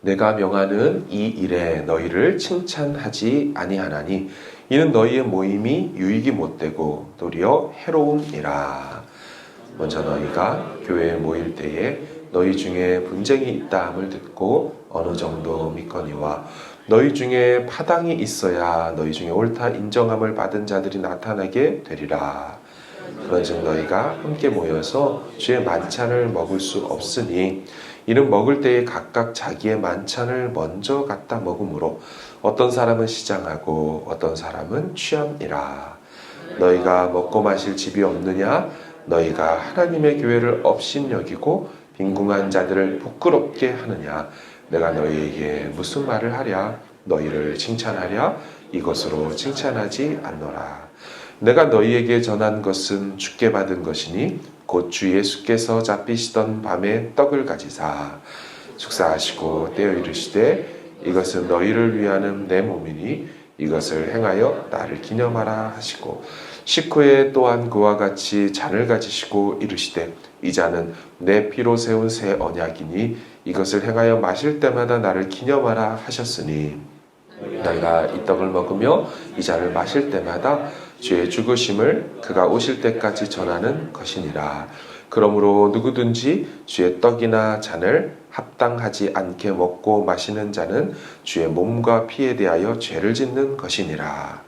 내가 명하는 이 일에 너희를 칭찬하지 아니하나니 이는 너희의 모임이 유익이 못되고 도리어 해로움이라. 먼저 너희가 교회에 모일 때에 너희 중에 분쟁이 있다함을 듣고 어느 정도 믿거니와 너희 중에 파당이 있어야 너희 중에 옳다 인정함을 받은 자들이 나타나게 되리라. 그런즉 너희가 함께 모여서 주의 만찬을 먹을 수 없으니 이는 먹을 때에 각각 자기의 만찬을 먼저 갖다 먹으므로 어떤 사람은 시장하고 어떤 사람은 취함이라. 너희가 먹고 마실 집이 없느냐? 너희가 하나님의 교회를 업신여기고 빈궁한 자들을 부끄럽게 하느냐? 내가 너희에게 무슨 말을 하랴? 너희를 칭찬하랴? 이것으로 칭찬하지 않노라. 내가 너희에게 전한 것은 주께 받은 것이니 곧 주 예수께서 잡히시던 밤에 떡을 가지사 축사하시고 떼어 이르시되 이것은 너희를 위하는 내 몸이니 이것을 행하여 나를 기념하라 하시고 식후에 또한 그와 같이 잔을 가지시고 이르시되 이 잔은 내 피로 세운 새 언약이니 이것을 행하여 마실 때마다 나를 기념하라 하셨으니 너희가 이 떡을 먹으며 이 잔을 마실 때마다 주의 죽으심을 그가 오실 때까지 전하는 것이니라. 그러므로 누구든지 주의 떡이나 잔을 합당하지 않게 먹고 마시는 자는 주의 몸과 피에 대하여 죄를 짓는 것이니라.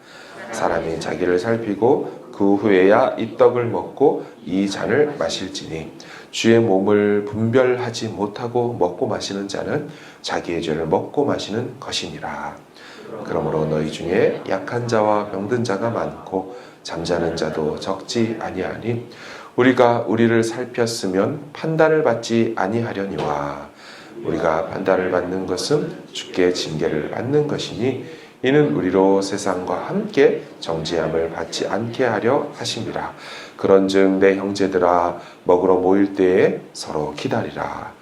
사람이 자기를 살피고 그 후에야 이 떡을 먹고 이 잔을 마실지니 주의 몸을 분별하지 못하고 먹고 마시는 자는 자기의 죄를 먹고 마시는 것이니라. 그러므로 너희 중에 약한 자와 병든 자가 많고 잠자는 자도 적지 아니하니 우리가 우리를 살폈으면 판단을 받지 아니하려니와 우리가 판단을 받는 것은 주께 징계를 받는 것이니 이는 우리로 세상과 함께 정죄함을 받지 않게 하려 하심이라. 그런즉 내 형제들아 먹으러 모일 때에 서로 기다리라.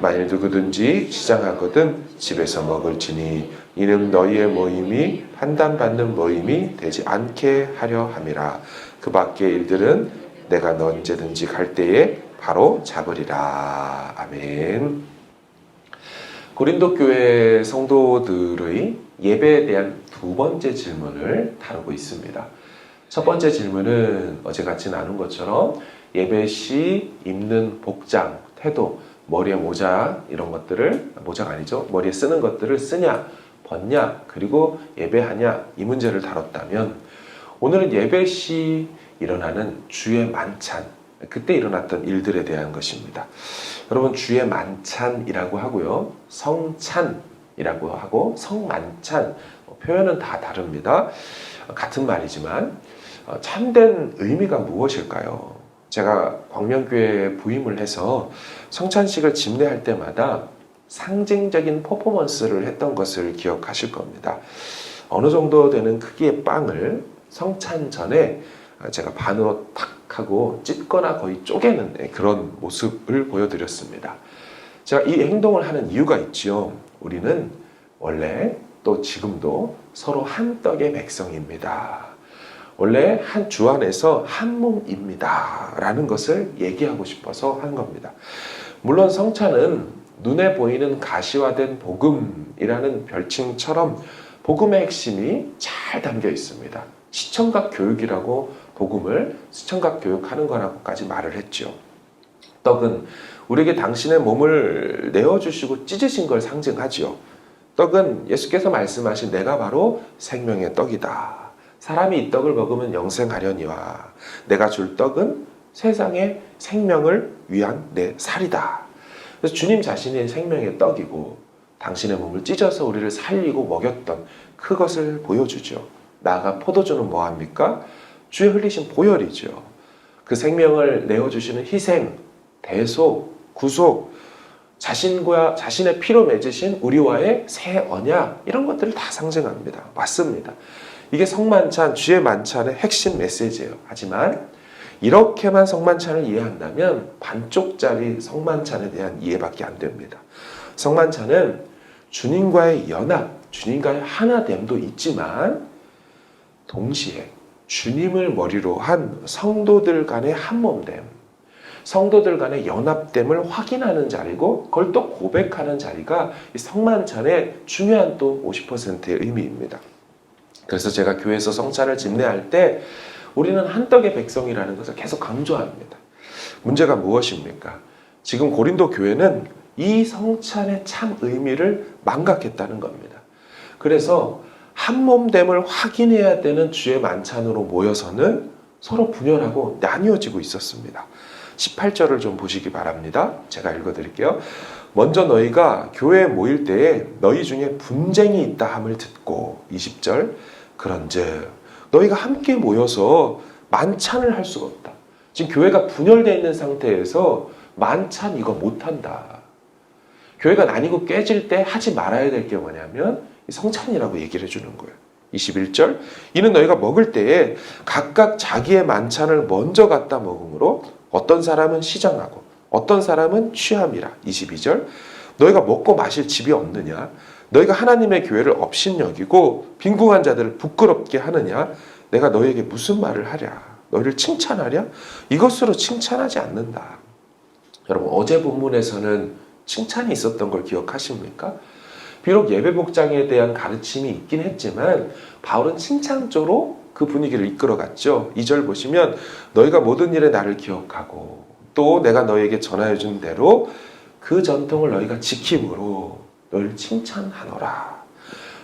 만일 누구든지 시장하거든 집에서 먹을지니 이는 너희의 모임이 판단받는 모임이 되지 않게 하려 함이라. 그 밖의 일들은 내가 너 언제든지 갈 때에 바로 잡으리라. 아멘. 고린도 교회 성도들의 예배에 대한 두 번째 질문을 다루고 있습니다. 첫 번째 질문은 어제같이 나눈 것처럼 예배 시 입는 복장, 태도, 머리에 모자 이런 것들을 모자가 아니죠. 머리에 쓰는 것들을 쓰냐 벗냐 그리고 예배하냐 이 문제를 다뤘다면 오늘은 예배 시 일어나는 주의 만찬 그때 일어났던 일들에 대한 것입니다. 여러분 주의 만찬이라고 하고요. 성찬이라고 하고 성만찬 표현은 다 다릅니다. 같은 말이지만 참된 의미가 무엇일까요? 제가 광명교회에 부임을 해서 성찬식을 집례할 때마다 상징적인 퍼포먼스를 했던 것을 기억하실 겁니다. 어느 정도 되는 크기의 빵을 성찬 전에 제가 반으로 탁 하고 찢거나 거의 쪼개는 그런 모습을 보여드렸습니다. 제가 이 행동을 하는 이유가 있죠. 우리는 원래 또 지금도 서로 한 떡의 백성입니다. 원래 한 주 안에서 한 몸입니다. 라는 것을 얘기하고 싶어서 한 겁니다. 물론 성찬은 눈에 보이는 가시화된 복음이라는 별칭처럼 복음의 핵심이 잘 담겨 있습니다. 시청각 교육이라고 복음을 시청각 교육하는 거라고까지 말을 했죠. 떡은 우리에게 당신의 몸을 내어주시고 찢으신 걸 상징하지요. 떡은 예수께서 말씀하신 내가 바로 생명의 떡이다. 사람이 이 떡을 먹으면 영생하려니와 내가 줄 떡은 세상의 생명을 위한 내 살이다. 그래서 주님 자신이 생명의 떡이고 당신의 몸을 찢어서 우리를 살리고 먹였던 그것을 보여주죠. 나아가 포도주는 뭐합니까? 주의 흘리신 보혈이죠. 그 생명을 내어주시는 희생, 대속, 구속, 자신의 피로 맺으신 우리와의 새 언약 이런 것들을 다 상징합니다. 맞습니다. 이게 성만찬, 주의 만찬의 핵심 메시지예요. 하지만 이렇게만 성만찬을 이해한다면 반쪽짜리 성만찬에 대한 이해밖에 안 됩니다. 성만찬은 주님과의 연합, 주님과의 하나됨도 있지만 동시에 주님을 머리로 한 성도들 간의 한몸됨, 성도들 간의 연합됨을 확인하는 자리고 그걸 또 고백하는 자리가 이 성만찬의 중요한 또 50%의 의미입니다. 그래서 제가 교회에서 성찬을 집례할 때 우리는 한떡의 백성이라는 것을 계속 강조합니다. 문제가 무엇입니까? 지금 고린도 교회는 이 성찬의 참 의미를 망각했다는 겁니다. 그래서 한 몸됨을 확인해야 되는 주의 만찬으로 모여서는 서로 분열하고 나뉘어지고 있었습니다. 18절을 좀 보시기 바랍니다. 제가 읽어드릴게요. 먼저 너희가 교회에 모일 때에 너희 중에 분쟁이 있다 함을 듣고 20절 그런즉 너희가 함께 모여서 만찬을 할 수가 없다. 지금 교회가 분열되어 있는 상태에서 만찬 이거 못한다. 교회가 나뉘고 깨질 때 하지 말아야 될 게 뭐냐면 성찬이라고 얘기를 해주는 거예요. 21절 이는 너희가 먹을 때에 각각 자기의 만찬을 먼저 갖다 먹으므로 어떤 사람은 시장하고 어떤 사람은 취함이라. 22절 너희가 먹고 마실 집이 없느냐? 너희가 하나님의 교회를 업신여기고 빈궁한 자들을 부끄럽게 하느냐? 내가 너희에게 무슨 말을 하랴? 너희를 칭찬하랴? 이것으로 칭찬하지 않는다. 여러분 어제 본문에서는 칭찬이 있었던 걸 기억하십니까? 비록 예배복장에 대한 가르침이 있긴 했지만 바울은 칭찬조로 그 분위기를 이끌어갔죠. 2절 보시면 너희가 모든 일에 나를 기억하고 또 내가 너희에게 전하여 준 대로 그 전통을 너희가 지킴으로 너희를 칭찬하노라.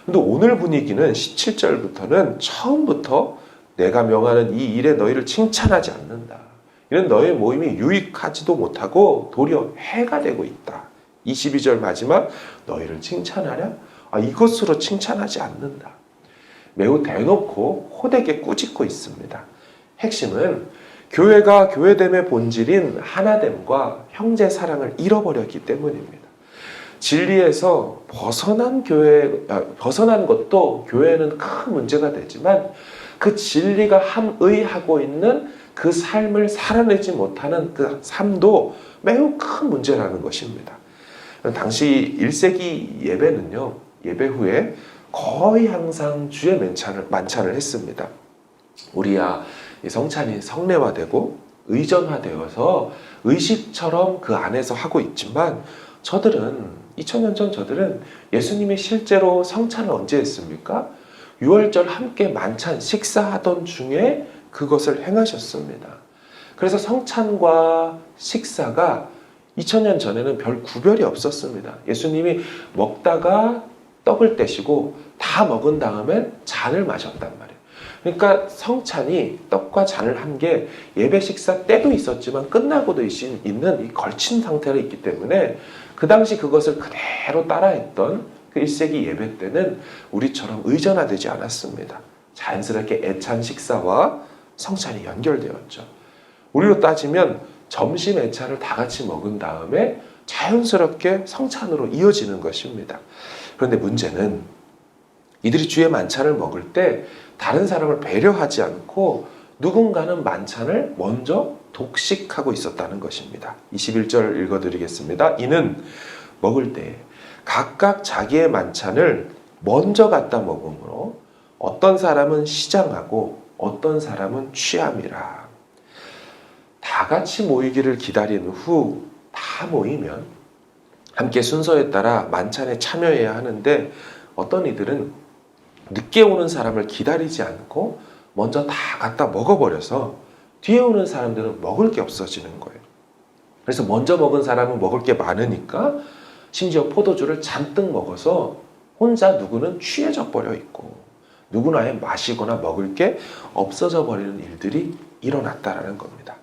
근데 오늘 분위기는 17절부터는 처음부터 내가 명하는 이 일에 너희를 칭찬하지 않는다. 이는 너의 모임이 유익하지도 못하고 도리어 해가 되고 있다. 22절 마지막 너희를 칭찬하랴? 이것으로 칭찬하지 않는다. 매우 대놓고 호되게 꾸짖고 있습니다. 핵심은 교회가 교회됨의 본질인 하나됨과 형제 사랑을 잃어버렸기 때문입니다. 진리에서 벗어난 것도 교회는 큰 문제가 되지만 그 진리가 함의하고 있는 그 삶을 살아내지 못하는 그 삶도 매우 큰 문제라는 것입니다. 당시 1세기 예배는요, 예배 후에 거의 항상 주의 만찬을 했습니다. 우리야 이 성찬이 성례화되고 의전화되어서 의식처럼 그 안에서 하고 있지만 2000년 전 저들은 예수님이 실제로 성찬을 언제 했습니까? 6월절 함께 만찬 식사하던 중에 그것을 행하셨습니다. 그래서 성찬과 식사가 2000년 전에는 별 구별이 없었습니다. 예수님이 먹다가 떡을 떼시고 다 먹은 다음에 잔을 마셨단 말이에요. 그러니까 성찬이 떡과 잔을 한 게 예배 식사 때도 있었지만 끝나고도 있는 이 걸친 상태로 있기 때문에 그 당시 그것을 그대로 따라했던 그 1세기 예배 때는 우리처럼 의전화되지 않았습니다. 자연스럽게 애찬 식사와 성찬이 연결되었죠. 우리로 따지면 점심 애찬을 다 같이 먹은 다음에 자연스럽게 성찬으로 이어지는 것입니다. 그런데 문제는 이들이 주의 만찬을 먹을 때 다른 사람을 배려하지 않고 누군가는 만찬을 먼저 독식하고 있었다는 것입니다. 21절 읽어드리겠습니다. 이는 먹을 때 각각 자기의 만찬을 먼저 갖다 먹으므로 어떤 사람은 시장하고 어떤 사람은 취함이라. 다 같이 모이기를 기다린 후 다 모이면 함께 순서에 따라 만찬에 참여해야 하는데 어떤 이들은 늦게 오는 사람을 기다리지 않고 먼저 다 갖다 먹어버려서 뒤에 오는 사람들은 먹을 게 없어지는 거예요. 그래서 먼저 먹은 사람은 먹을 게 많으니까 심지어 포도주를 잔뜩 먹어서 혼자 누구는 취해져 버려 있고 누구는 아예 마시거나 먹을 게 없어져 버리는 일들이 일어났다라는 겁니다.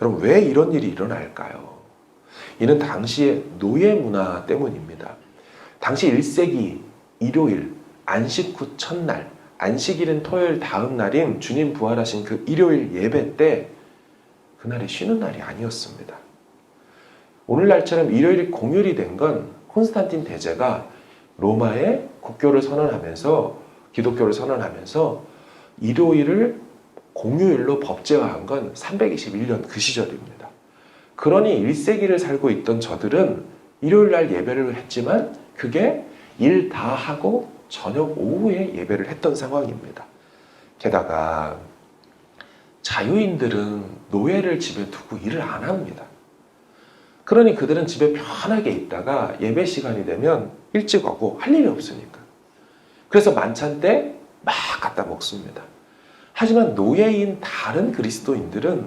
여러분 왜 이런 일이 일어날까요? 이는 당시의 노예 문화 때문입니다. 당시 1세기 일요일 안식 후 첫날 안식일인 토요일 다음 날인 주님 부활하신 그 일요일 예배 때 그날이 쉬는 날이 아니었습니다. 오늘날처럼 일요일이 공휴일이 된 건 콘스탄틴 대제가 로마에 국교를 선언하면서 기독교를 선언하면서 일요일을 공휴일로 법제화한 건 321년 그 시절입니다. 그러니 1세기를 살고 있던 저들은 일요일날 예배를 했지만 그게 일 다 하고 저녁 오후에 예배를 했던 상황입니다. 게다가 자유인들은 노예를 집에 두고 일을 안 합니다. 그러니 그들은 집에 편하게 있다가 예배 시간이 되면 일찍 오고 할 일이 없으니까. 그래서 만찬 때 막 갖다 먹습니다. 하지만 노예인 다른 그리스도인들은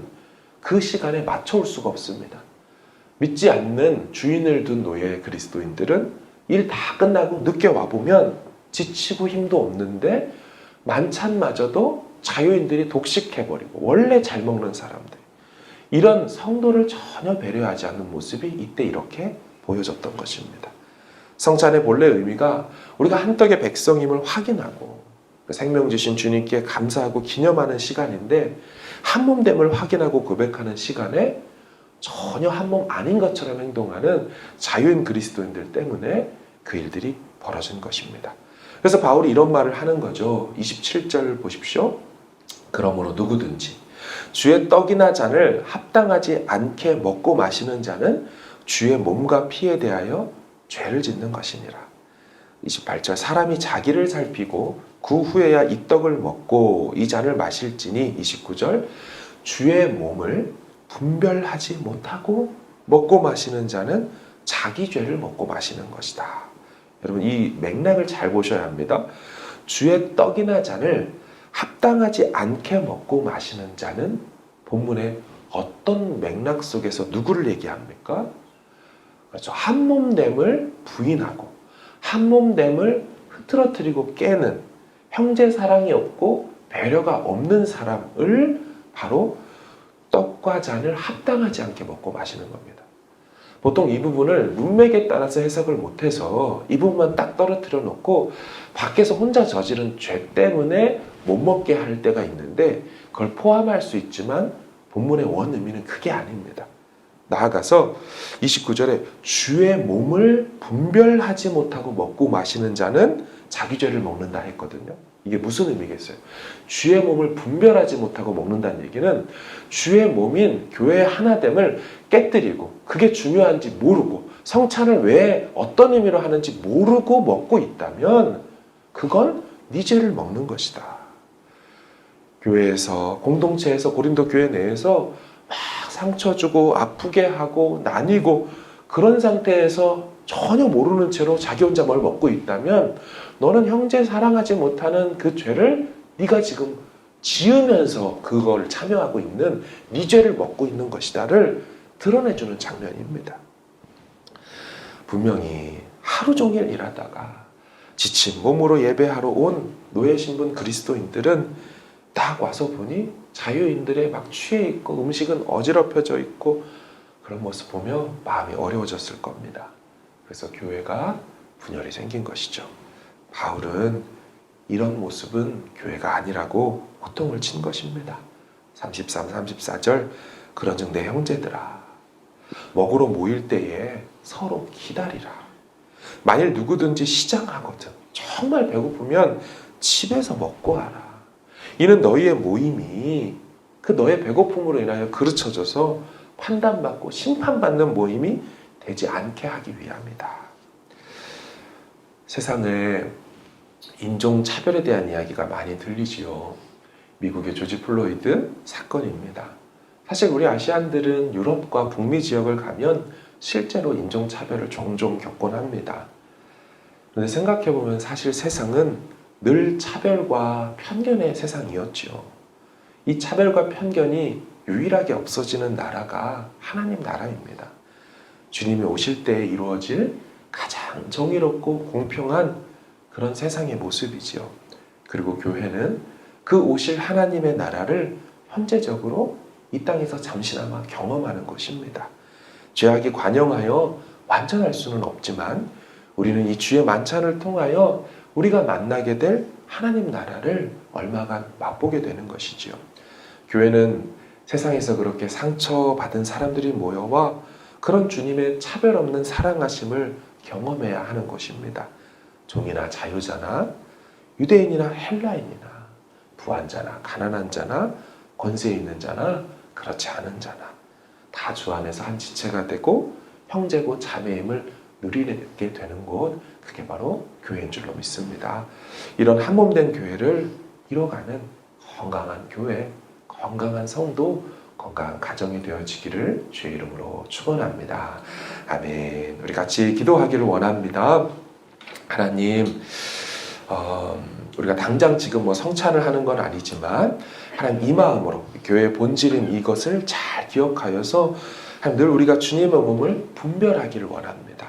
그 시간에 맞춰올 수가 없습니다. 믿지 않는 주인을 둔 노예 그리스도인들은 일 다 끝나고 늦게 와보면 지치고 힘도 없는데 만찬마저도 자유인들이 독식해버리고 원래 잘 먹는 사람들, 이런 성도를 전혀 배려하지 않는 모습이 이때 이렇게 보여졌던 것입니다. 성찬의 본래 의미가 우리가 한떡의 백성임을 확인하고 생명 주신 주님께 감사하고 기념하는 시간인데, 한몸됨을 확인하고 고백하는 시간에 전혀 한몸 아닌 것처럼 행동하는 자유인 그리스도인들 때문에 그 일들이 벌어진 것입니다. 그래서 바울이 이런 말을 하는 거죠. 27절 보십시오. 그러므로 누구든지 주의 떡이나 잔을 합당하지 않게 먹고 마시는 자는 주의 몸과 피에 대하여 죄를 짓는 것이니라. 28절 사람이 자기를 살피고 그 후에야 이 떡을 먹고 이 잔을 마실지니. 29절 주의 몸을 분별하지 못하고 먹고 마시는 자는 자기 죄를 먹고 마시는 것이다. 여러분, 이 맥락을 잘 보셔야 합니다. 주의 떡이나 잔을 합당하지 않게 먹고 마시는 자는 본문의 어떤 맥락 속에서 누구를 얘기합니까? 그렇죠. 한몸됨을 부인하고 한몸됨을 흐트러뜨리고 깨는 형제 사랑이 없고 배려가 없는 사람을 바로 떡과 잔을 합당하지 않게 먹고 마시는 겁니다. 보통 이 부분을 문맥에 따라서 해석을 못해서 이 부분만 딱 떨어뜨려 놓고 밖에서 혼자 저지른 죄 때문에 못 먹게 할 때가 있는데, 그걸 포함할 수 있지만 본문의 원 의미는 그게 아닙니다. 나아가서 29절에 주의 몸을 분별하지 못하고 먹고 마시는 자는 자기 죄를 먹는다 했거든요. 이게 무슨 의미겠어요? 주의 몸을 분별하지 못하고 먹는다는 얘기는 주의 몸인 교회의 하나됨을 깨뜨리고 그게 중요한지 모르고 성찬을 왜 어떤 의미로 하는지 모르고 먹고 있다면 그건 네 죄를 먹는 것이다. 교회에서, 공동체에서, 고린도 교회 내에서 막 상처 주고 아프게 하고 나뉘고 그런 상태에서 전혀 모르는 채로 자기 혼자 뭘 먹고 있다면 너는 형제 사랑하지 못하는 그 죄를 네가 지금 지으면서 그걸 참여하고 있는 네 죄를 먹고 있는 것이다를 드러내주는 장면입니다. 분명히 하루 종일 일하다가 지친 몸으로 예배하러 온 노예 신분 그리스도인들은 딱 와서 보니 자유인들의 막 취해 있고 음식은 어지럽혀져 있고 그런 모습 보며 마음이 어려워졌을 겁니다. 그래서 교회가 분열이 생긴 것이죠. 바울은 이런 모습은 교회가 아니라고 호통을 친 것입니다. 33, 34절 그런즉 내 형제들아 먹으러 모일 때에 서로 기다리라. 만일 누구든지 시장하거든 정말 배고프면 집에서 먹고 와라. 이는 너희의 모임이 그 너의 배고픔으로 인하여 그르쳐져서 판단받고 심판받는 모임이 되지 않게 하기 위함이다. 세상에 인종차별에 대한 이야기가 많이 들리지요. 미국의 조지 플로이드 사건입니다. 사실 우리 아시안들은 유럽과 북미 지역을 가면 실제로 인종차별을 종종 겪곤 합니다. 그런데 생각해보면 사실 세상은 늘 차별과 편견의 세상이었죠. 이 차별과 편견이 유일하게 없어지는 나라가 하나님 나라입니다. 주님이 오실 때 이루어질 가장 정의롭고 공평한 그런 세상의 모습이지요. 그리고 교회는 그 오실 하나님의 나라를 현재적으로 이 땅에서 잠시나마 경험하는 것입니다. 죄악이 관영하여 완전할 수는 없지만 우리는 이 주의 만찬을 통하여 우리가 만나게 될 하나님 나라를 얼마간 맛보게 되는 것이지요. 교회는 세상에서 그렇게 상처받은 사람들이 모여와 그런 주님의 차별 없는 사랑하심을 경험해야 하는 것입니다. 종이나 자유자나 유대인이나 헬라인이나 부한 자나 가난한 자나 권세 있는 자나 그렇지 않은 자나 다 주 안에서 한 지체가 되고 형제고 자매임을 누리게 되는 곳, 그게 바로 교회인 줄로 믿습니다. 이런 한몸된 교회를 이뤄가는 건강한 교회, 건강한 성도, 건강한 가정이 되어지기를 주의 이름으로 축원합니다. 아멘. 우리 같이 기도하기를 원합니다. 하나님, 우리가 당장 지금 뭐 성찬을 하는 건 아니지만 하나님 이 마음으로 교회의 본질인 이것을 잘 기억하여서 늘 우리가 주님의 몸을 분별하기를 원합니다.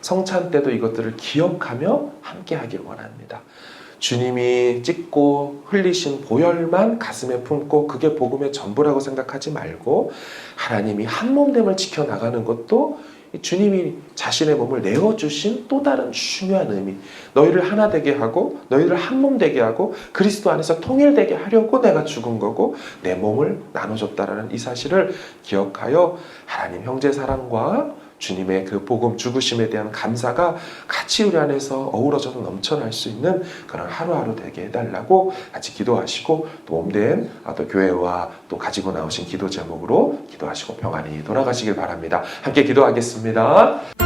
성찬 때도 이것들을 기억하며 함께 하기를 원합니다. 주님이 찢고 흘리신 보혈만 가슴에 품고 그게 복음의 전부라고 생각하지 말고 하나님이 한 몸됨을 지켜나가는 것도 주님이 자신의 몸을 내어주신 또 다른 중요한 의미, 너희를 하나 되게 하고 너희를 한 몸 되게 하고 그리스도 안에서 통일되게 하려고 내가 죽은 거고 내 몸을 나눠줬다라는 이 사실을 기억하여 하나님 형제 사랑과 주님의 그 복음 죽으심에 대한 감사가 같이 우리 안에서 어우러져서 넘쳐날 수 있는 그런 하루하루 되게 해달라고 같이 기도하시고 또 몸된 또 교회와 또 가지고 나오신 기도 제목으로 기도하시고 평안히 돌아가시길 바랍니다. 함께 기도하겠습니다.